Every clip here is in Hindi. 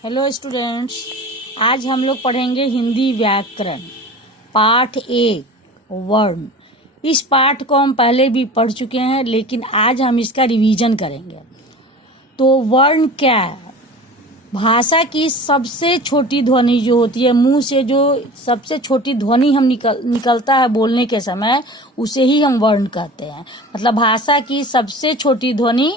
हेलो स्टूडेंट्स, आज हम लोग पढ़ेंगे हिंदी व्याकरण पाठ 1 वर्ण। इस पाठ को हम पहले भी पढ़ चुके हैं, लेकिन आज हम इसका रिवीजन करेंगे। तो वर्ण क्या है? भाषा की सबसे छोटी ध्वनि जो होती है, मुंह से जो सबसे छोटी ध्वनि हम निकलता है बोलने के समय, उसे ही हम वर्ण कहते हैं। मतलब भाषा की सबसे छोटी ध्वनि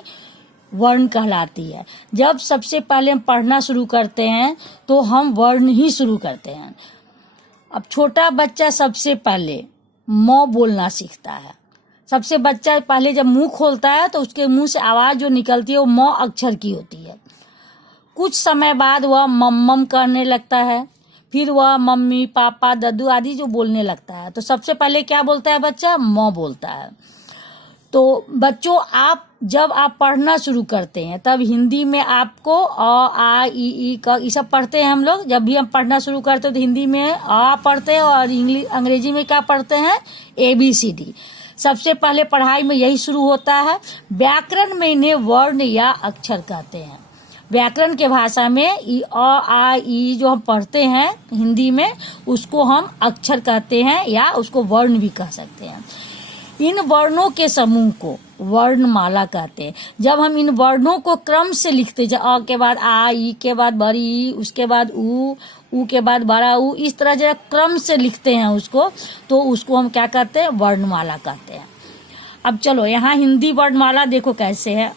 वर्ण कहलाती है। जब सबसे पहले हम पढ़ना शुरू करते हैं तो हम वर्ण ही शुरू करते हैं। अब छोटा बच्चा सबसे पहले म बोलना सीखता है। सबसे बच्चा पहले जब मुंह खोलता है तो उसके मुंह से आवाज जो निकलती है वो म अक्षर की होती है। कुछ समय बाद वह मम्मम कहने लगता है, फिर वह मम्मी पापा दद्दू आदि जो बोलने लगता है। तो सबसे पहले क्या बोलता है बच्चा? म बोलता है। तो बच्चों, जब आप पढ़ना शुरू करते हैं तब हिंदी में आपको अ आ ई क ये सब पढ़ते हैं हम लोग। जब भी हम पढ़ना शुरू करते हैं तो हिंदी में अ पढ़ते हैं और अंग्रेजी में क्या पढ़ते हैं? ABCD। सबसे पहले पढ़ाई में यही शुरू होता है। व्याकरण में इन्हें वर्ण या अक्षर कहते हैं। व्याकरण के भाषा में अ आ ई जो हम पढ़ते हैं हिंदी में, उसको हम अक्षर कहते हैं या उसको वर्ण भी कह सकते हैं। इन वर्णों के समूह को वर्णमाला कहते हैं। जब हम इन वर्णों को क्रम से लिखते हैं, अ के बाद आ, ई के बाद बड़ी ई, उसके बाद ऊ के बाद बड़ा ऊ, इस तरह जब क्रम से लिखते हैं उसको, तो उसको हम क्या कहते हैं? वर्णमाला कहते हैं। अब चलो यहाँ हिंदी वर्णमाला देखो कैसे है।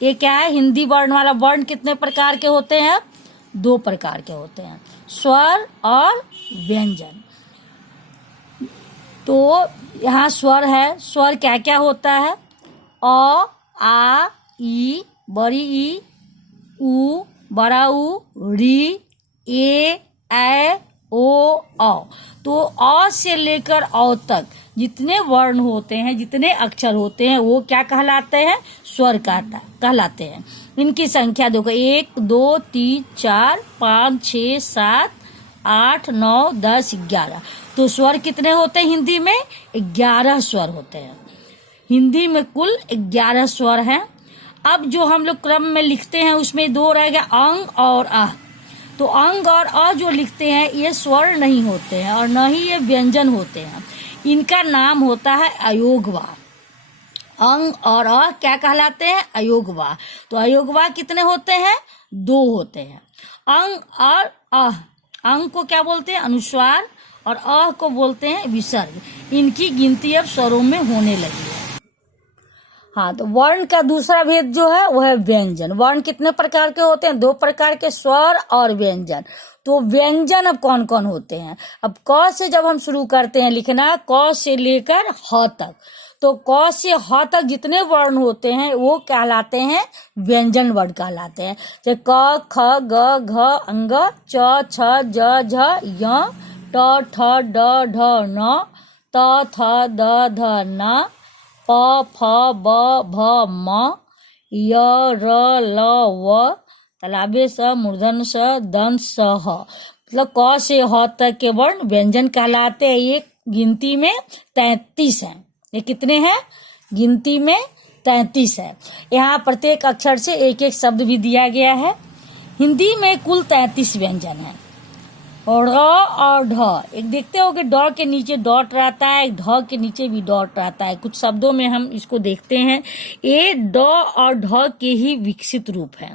ये क्या है? हिंदी वर्णमाला। वर्ण कितने प्रकार के होते हैं? 2 प्रकार के होते हैं, स्वर और व्यंजन। तो यहाँ स्वर है। स्वर क्या क्या होता है? अ आ ई, बड़ी ई, ऊ, बड़ा ऊ, री, ए ओ औ। तो अ से लेकर औ तक जितने वर्ण होते हैं, जितने अक्षर होते हैं, वो क्या कहलाते हैं? स्वर कहलाते हैं। इनकी संख्या देखो, 1 2 3 4 5 6 7 8 9 10 11। तो स्वर कितने होते हैं हिंदी में? 11 स्वर होते हैं। हिंदी में कुल 11 स्वर हैं। अब जो हम लोग क्रम में लिखते हैं उसमें 2 रहेगा, अंग और अ। तो अंग और अ जो लिखते हैं ये स्वर नहीं होते हैं और न ही ये व्यंजन होते हैं। इनका नाम होता है अयोगवाह। अंग और अ क्या कहलाते हैं? अयोगवाह। तो अयोगवाह कितने होते हैं? 2 होते हैं। अंग और अ। अंग को क्या बोलते हैं? अनुस्वार, और अ को बोलते हैं विसर्ग। इनकी गिनती अब स्वरों में होने लगी है। हाँ, तो वर्ण का दूसरा भेद जो है वो है व्यंजन। वर्ण कितने प्रकार के होते हैं? 2 प्रकार के, स्वर और व्यंजन। तो व्यंजन अब कौन कौन होते हैं? अब क से जब हम शुरू करते हैं लिखना, क से लेकर ह तक, तो क से ह तक जितने वर्ण होते हैं वो कहलाते हैं व्यंजन वर्ण कहलाते हैं। जैसे क ख ग घ अंग, च छ ज झ य, ट ठ ड ढ न, त थ द ध न, प फ ब भ म, य र ल व, तालव्य स, मूर्धन्य स, दंत स ह। मतलब क से ह तक के वर्ण व्यंजन कहलाते हैं। ये गिनती में 33 हैं। ये कितने हैं? गिनती में 33 है। यहाँ प्रत्येक अक्षर से एक एक शब्द भी दिया गया है। हिंदी में कुल 33 व्यंजन है। और ढ और ढ, एक देखते हो कि ड के नीचे डॉट रहता है, ढ के नीचे भी डॉट रहता है। कुछ शब्दों में हम इसको देखते हैं। ये ड और ढ के ही विकसित रूप है।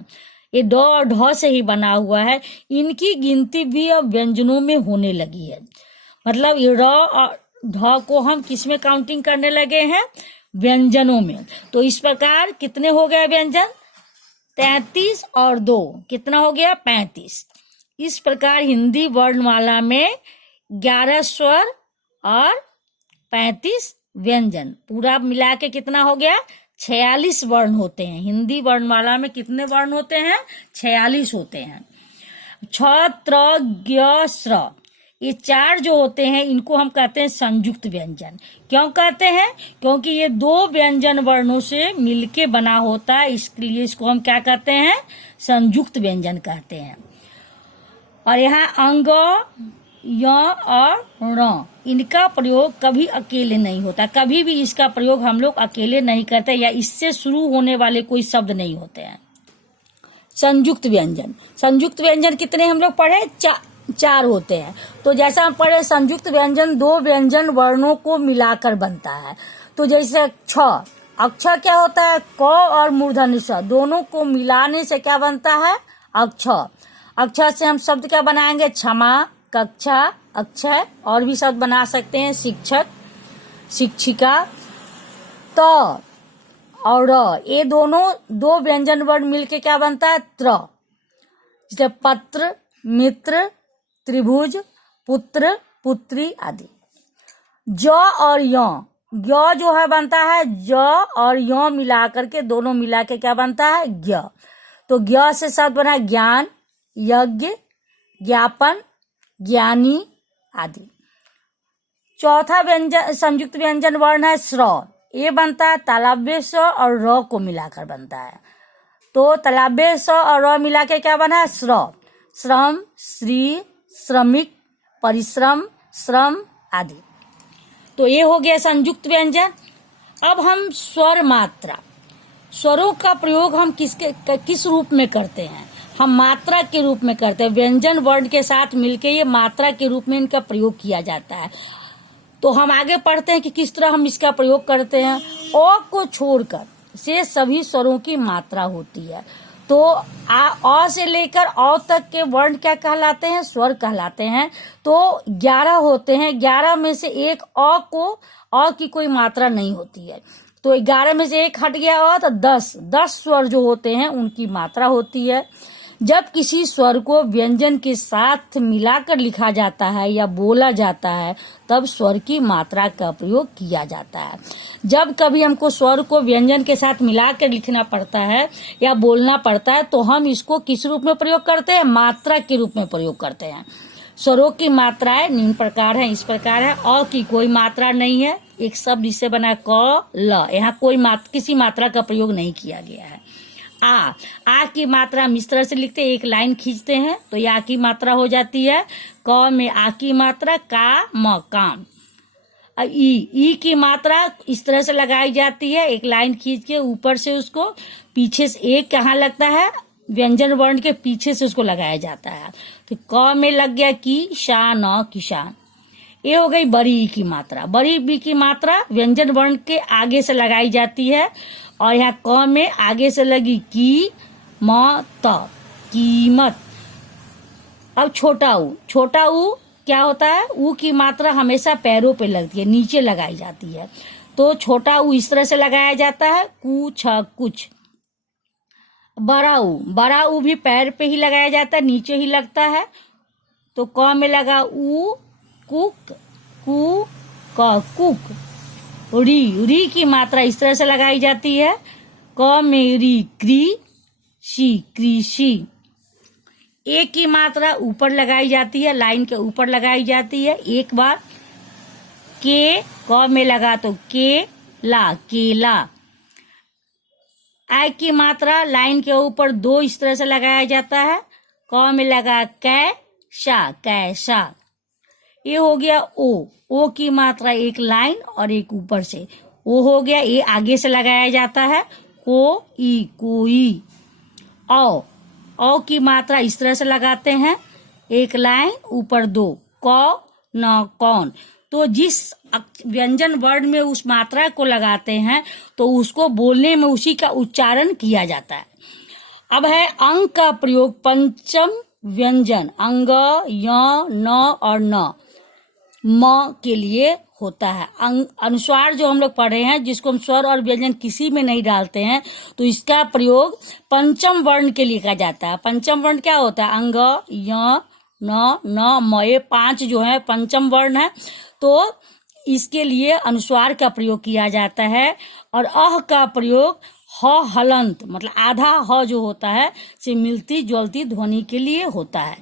ये ड और ढ से ही बना हुआ है। इनकी गिनती भी अब व्यंजनों में होने लगी है। मतलब ये र और ढ को हम किस में काउंटिंग करने लगे हैं? व्यंजनों में। तो इस प्रकार कितने हो गए व्यंजन? 33 और 2 कितना हो गया? 35। इस प्रकार हिंदी वर्णमाला में 11 स्वर और 35 व्यंजन, पूरा मिला के कितना हो गया? 46 वर्ण होते हैं। हिंदी वर्णमाला में कितने वर्ण होते हैं? 46 होते हैं। छ त्र ज्ञ स्र, ये 4 जो होते हैं इनको हम कहते हैं संयुक्त व्यंजन। क्यों कहते हैं? क्योंकि ये 2 व्यंजन वर्णों से मिलके बना होता है, इसलिए इसको हम क्या कहते हैं? संयुक्त व्यंजन कहते हैं। और यहाँ अंग, य और ण, इनका प्रयोग कभी अकेले नहीं होता। कभी भी इसका प्रयोग हम लोग अकेले नहीं करते, या इससे शुरू होने वाले कोई शब्द नहीं होते हैं। संयुक्त व्यंजन। संयुक्त व्यंजन कितने हम लोग पढ़े? चार होते हैं। तो जैसा हम पढ़े संयुक्त व्यंजन दो व्यंजन वर्णों को मिलाकर बनता है। तो जैसे छ, अक्षर क्या होता है? क और मूर्धन्य ष दोनों को मिलाने से क्या बनता है? अक्षर। अक्षर से हम शब्द क्या बनाएंगे? क्षमा, कक्षा, अक्षय, और भी शब्द बना सकते हैं, शिक्षक, शिक्षिका। त और र, ये दोनों दो व्यंजन वर्ण मिलके क्या बनता है? त्र। जैसे पत्र, मित्र, त्रिभुज, पुत्र, पुत्री आदि। ज और य, य जो है बनता है ज और य मिला करके, दोनों मिला के क्या बनता है? ज्ञ। तो ज्ञ से शब्द बना ज्ञान, यज्ञ, ज्ञापन, ज्ञानी आदि। चौथा व्यंजन संयुक्त व्यंजन वर्ण है श्र। ये बनता है तालव्य स और र को मिलाकर बनता है। तो तालव्य स और र मिला के क्या बना है? श्र। श्रम, श्री, श्रमिक, परिश्रम, श्रम आदि। तो ये हो गया संयुक्त व्यंजन। अब हम स्वर मात्रा, स्वरों का प्रयोग हम किस रूप में करते हैं? हम मात्रा के रूप में करते हैं। व्यंजन वर्ण के साथ मिलके ये मात्रा के रूप में इनका प्रयोग किया जाता है। तो हम आगे पढ़ते हैं कि किस तरह हम इसका प्रयोग करते हैं। अ को छोड़कर से सभी स्वरों की मात्रा होती है। तो अ से लेकर औ तक के वर्ण क्या कहलाते हैं? स्वर कहलाते हैं। तो 11 होते हैं। 11 में से एक अ की कोई मात्रा नहीं होती है। तो 11 में से एक हट गया अ, तो 10 स्वर जो होते हैं उनकी मात्रा होती है। जब किसी स्वर को व्यंजन के साथ मिलाकर लिखा जाता है या बोला जाता है तब स्वर की मात्रा का प्रयोग किया जाता है। जब कभी हमको स्वर को व्यंजन के साथ मिलाकर लिखना पड़ता है या बोलना पड़ता है तो हम इसको किस रूप में प्रयोग करते हैं? मात्रा के रूप में प्रयोग करते हैं। स्वरों की मात्राएं निम्न प्रकार है, इस प्रकार है। अ की कोई मात्रा नहीं है। एक शब्द इससे बना क, ल, यहाँ कोई किसी मात्रा का प्रयोग नहीं किया गया है। आ की मात्रा हम इस तरह से लिखते हैं, एक लाइन खींचते हैं तो ये आ की मात्रा हो जाती है। क में आ की मात्रा, का, म, काम। ई की मात्रा इस तरह से लगाई जाती है, एक लाइन खींच के ऊपर से उसको पीछे से, एक कहाँ लगता है? व्यंजन वर्ण के पीछे से उसको लगाया जाता है। तो क में लग गया की, शा, न, किसान। ये हो गई बड़ी ई की मात्रा। बड़ी बी की मात्रा व्यंजन वर्ण के आगे से लगाई जाती है और यहाँ क में आगे से लगी की, म, त, कीमत। अब छोटा ऊ क्या होता है? ऊ की मात्रा हमेशा पैरों पे लगती है, नीचे लगाई जाती है। तो छोटा ऊ इस तरह से लगाया जाता है, कु, छ, कुछ। बड़ा ऊ भी पैर पे ही लगाया जाता है, नीचे ही लगता है। तो क में लगा ऊ, कुक, कु, क, कुक। री की मात्रा इस तरह से लगाई जाती है। क में री, क्री, शी, कृषि। ए की मात्रा ऊपर लगाई जाती है, लाइन के ऊपर लगाई जाती है एक बार। के, क में लगा तो के, ला, केला। आई की मात्रा लाइन के ऊपर 2 इस तरह से लगाया जाता है। क में लगा कै, शा, कैसा। ये हो गया ओ की मात्रा एक लाइन और एक ऊपर से, ओ हो गया। ये आगे से लगाया जाता है, को, ई, कोई। औ की मात्रा इस तरह से लगाते हैं, एक लाइन ऊपर 2, क, न, कौन। तो जिस व्यंजन वर्ण में उस मात्रा को लगाते हैं तो उसको बोलने में उसी का उच्चारण किया जाता है। अब है अंग का प्रयोग। पंचम व्यंजन अंग, य, न और न, म के लिए होता है। अनुस्वार जो हम लोग पढ़े हैं, जिसको हम स्वर और व्यंजन किसी में नहीं डालते हैं, तो इसका प्रयोग पंचम वर्ण के लिए किया जाता है। पंचम वर्ण क्या होता है? अंग, य, न, म, ये 5 जो है पंचम वर्ण है। तो इसके लिए अनुस्वार का प्रयोग किया जाता है। और अह का प्रयोग ह, हलंत, मतलब आधा ह जो होता है से मिलती जुलती ध्वनि के लिए होता है।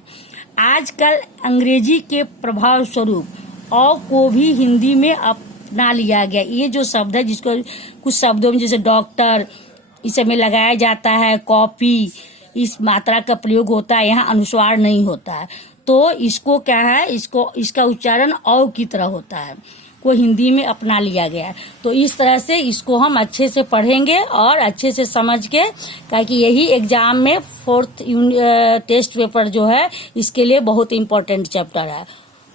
आजकल अंग्रेजी के प्रभाव स्वरूप अ को भी हिंदी में अपना लिया गया। ये जो शब्द है, जिसको कुछ शब्दों में जैसे डॉक्टर इस में लगाया जाता है, कॉपी, इस मात्रा का प्रयोग होता है, यहाँ अनुस्वार नहीं होता है। तो इसको क्या है, इसका उच्चारण औ की तरह होता है। को हिंदी में अपना लिया गया है। तो इस तरह से इसको हम अच्छे से पढ़ेंगे और अच्छे से समझ के, ताकि यही एग्जाम में 4th टेस्ट पेपर जो है इसके लिए बहुत इंपॉर्टेंट चैप्टर है।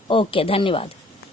ओके, धन्यवाद।